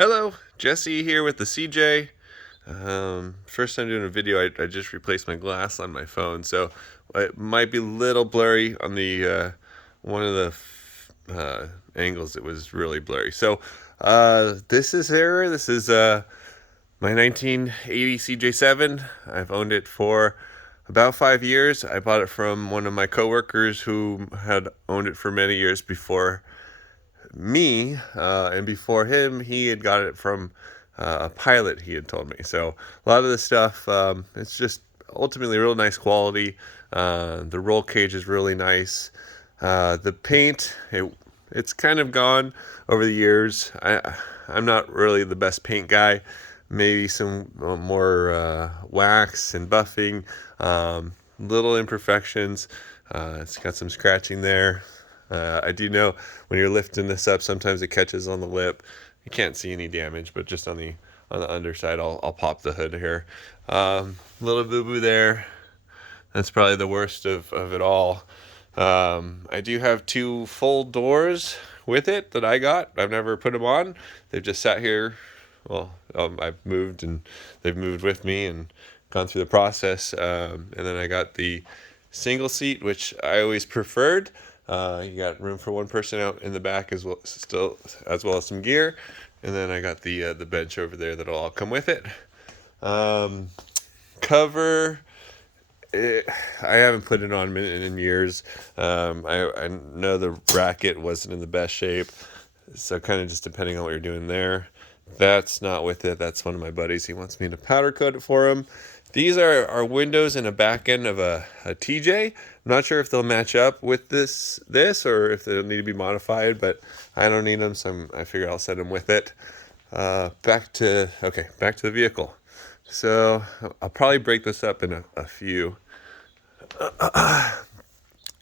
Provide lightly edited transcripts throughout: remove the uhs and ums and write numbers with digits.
Hello, Jesse here with the CJ. First time doing a video, I just replaced my glass on my phone, so it might be a little blurry on the one of the angles. It was really blurry. So this is here. This is my 1980 CJ7. I've owned it for about 5 years. I bought it from one of my coworkers who had owned it for many years before me, and before him, he had got it from a pilot, he had told me. So a lot of this stuff, it's just ultimately real nice quality. The roll cage is really nice. The paint, it's kind of gone over the years. I'm not really the best paint guy. Maybe some more wax and buffing, little imperfections. It's got some scratching there. I do know when you're lifting this up, sometimes it catches on the lip. You can't see any damage, but just on the underside, I'll pop the hood here. Little boo boo there. That's probably the worst of it all. I do have two full doors with it that I got. I've never put them on. They've just sat here. Well, I've moved and they've moved with me and gone through the process. And then I got the single seat, which I always preferred. You got room for one person out in the back as well, as well as some gear, and then I got the bench over there that'll all come with it. Cover. I haven't put it on in years. I know the bracket wasn't in the best shape, so kind of just depending on what you're doing there. That's not with it. That's one of my buddies. He wants me to powder coat it for him. These are windows in a back end of a TJ. I'm not sure if they'll match up with this or if they'll need to be modified, but I don't need them, so I figure I'll set them with it. Back to the vehicle. So I'll probably break this up in a few.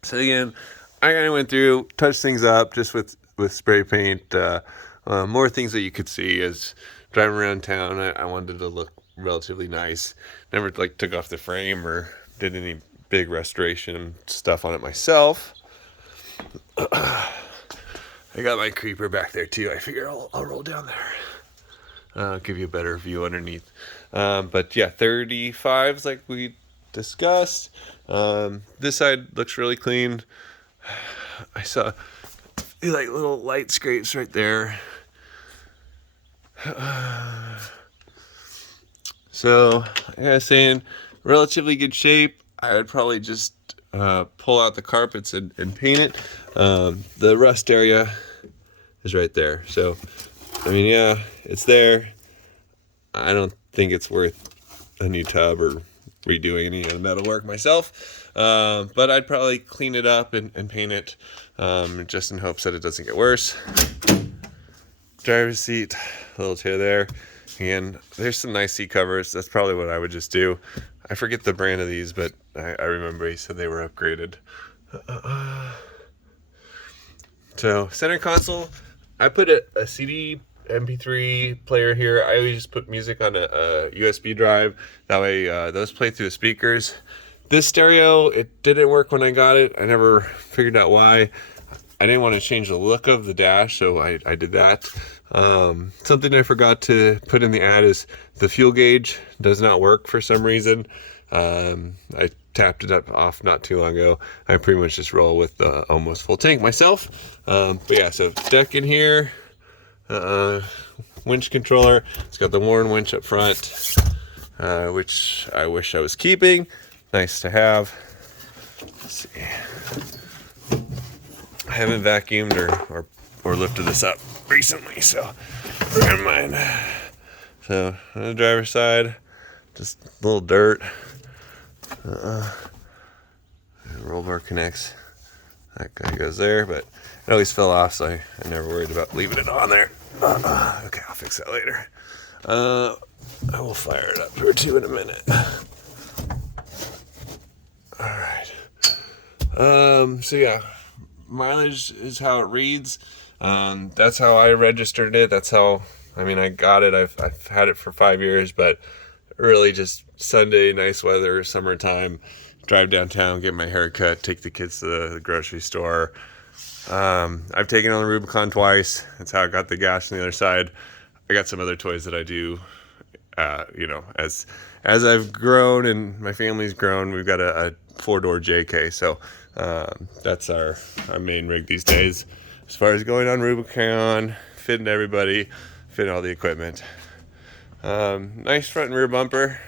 So again, I kind of went through, touched things up just with spray paint. More things that you could see as driving around town. I wanted to look relatively nice. Never took off the frame or did any big restoration stuff on it myself. I got my creeper back there too. I figure I'll roll down there. I'll give you a better view underneath. But yeah, 35s like we discussed. This side looks really clean. I saw little light scrapes right there. So, like I was saying, relatively good shape. I would probably just pull out the carpets and paint it. The rust area is right there. So, I mean, yeah, it's there. I don't think it's worth a new tub or redoing any of the metal work myself. But I'd probably clean it up and paint it, just in hopes that it doesn't get worse. Driver's seat, little chair there. Again, there's some nice seat covers. That's probably what I would just do. I forget the brand of these, but I remember he said they were upgraded. So, center console, I put a CD MP3 player here. I always just put music on a USB drive. That way those play through the speakers. This stereo, it didn't work when I got it. I never figured out why. I didn't want to change the look of the dash, so I did that. Something I forgot to put in the ad is the fuel gauge does not work for some reason. I tapped it off not too long ago. I pretty much just roll with the almost full tank myself. But yeah, so deck in here, winch controller. It's got the Warren winch up front, which I wish I was keeping. Nice to have. Let's see. I haven't vacuumed or lifted this up recently, so never mind. So on the driver's side, just a little dirt. Roll bar connects. That guy goes there, but it always fell off, so I never worried about leaving it on there. Okay, I'll fix that later. I will fire it up for two in a minute. All right. So yeah, mileage is how it reads. That's how I registered it. That's how, I got it. I've had it for 5 years, but really just Sunday, nice weather, summertime, drive downtown, get my hair cut, take the kids to the grocery store. I've taken on the Rubicon twice. That's how I got the gas on the other side. I got some other toys that I do. You know, as I've grown and my family's grown, we've got a 4-door JK. So that's our main rig these days. As far as going on Rubicon, fitting everybody, fitting all the equipment. Nice front and rear bumper.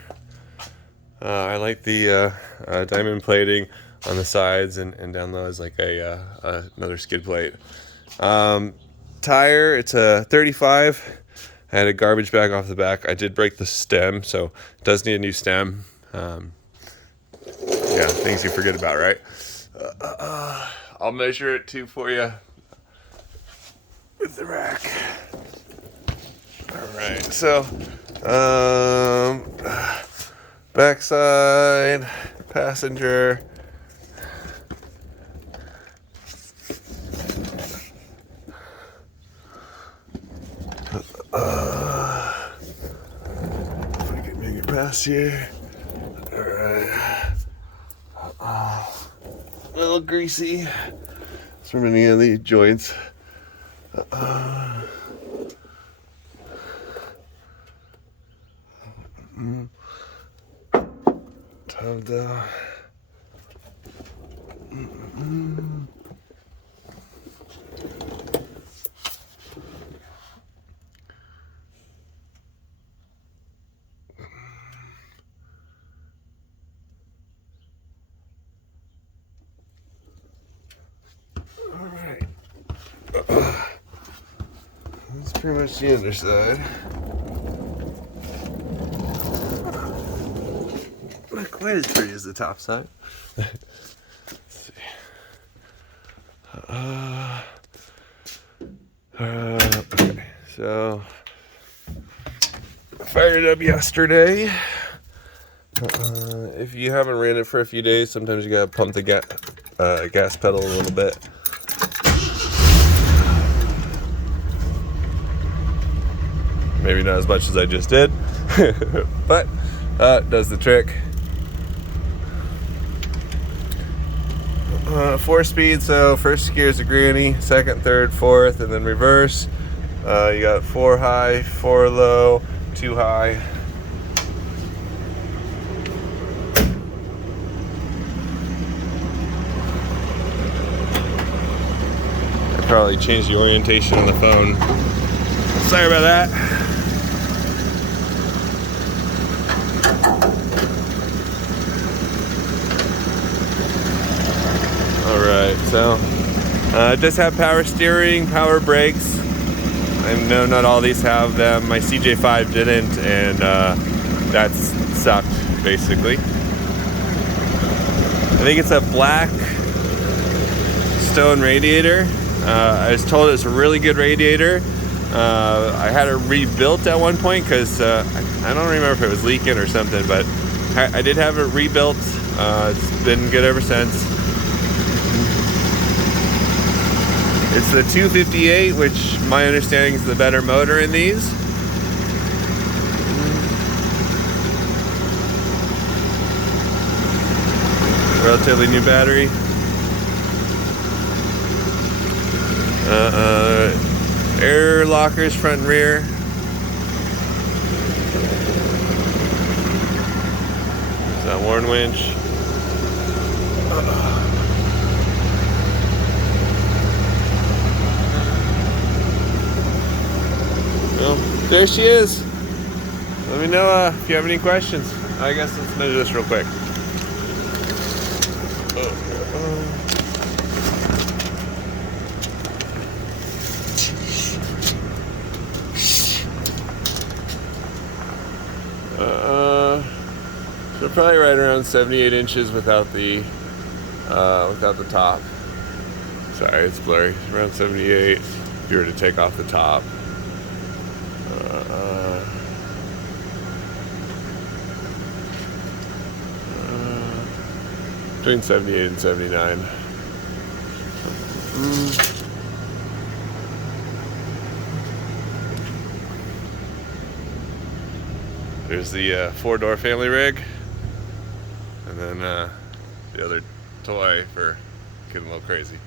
I like the diamond plating on the sides, and down low is like another skid plate. Tire, it's a 35. I had a garbage bag off the back. I did break the stem, so it does need a new stem. Yeah, things you forget about, right? I'll measure it too for you with the rack. All right, so backside, passenger. If I can make it past here. All right. A little greasy. It's from any of the joints. Time down. Alright. That's pretty much the underside. Not quite as pretty as the top side. Let's see. Okay, so fired it up yesterday. If you haven't ran it for a few days, sometimes you gotta pump the gas pedal a little bit. Maybe not as much as I just did, but does the trick. 4-speed, so first gear is a granny, second, third, fourth, and then reverse. You got 4 high, 4 low, 2 high. I probably changed the orientation on the phone. Sorry about that. Alright, so it does have power steering, power brakes. I know not all these have them. My cj7 didn't, and that sucked, basically. I think it's a black stone radiator. I was told it's a really good radiator. I had it rebuilt at one point because I don't remember if it was leaking or something, but I did have it rebuilt. It's been good ever since. It's the 258, which my understanding is the better motor in these. Relatively new battery. Air lockers front and rear. There's that Warren winch. Well, there she is. Let me know if you have any questions. I guess let's measure this real quick. So probably right around 78 inches without the top. Sorry, it's blurry. Around 78. If you were to take off the top. Between 78 and 79. There's the 4-door family rig, and then the other toy for getting a little crazy.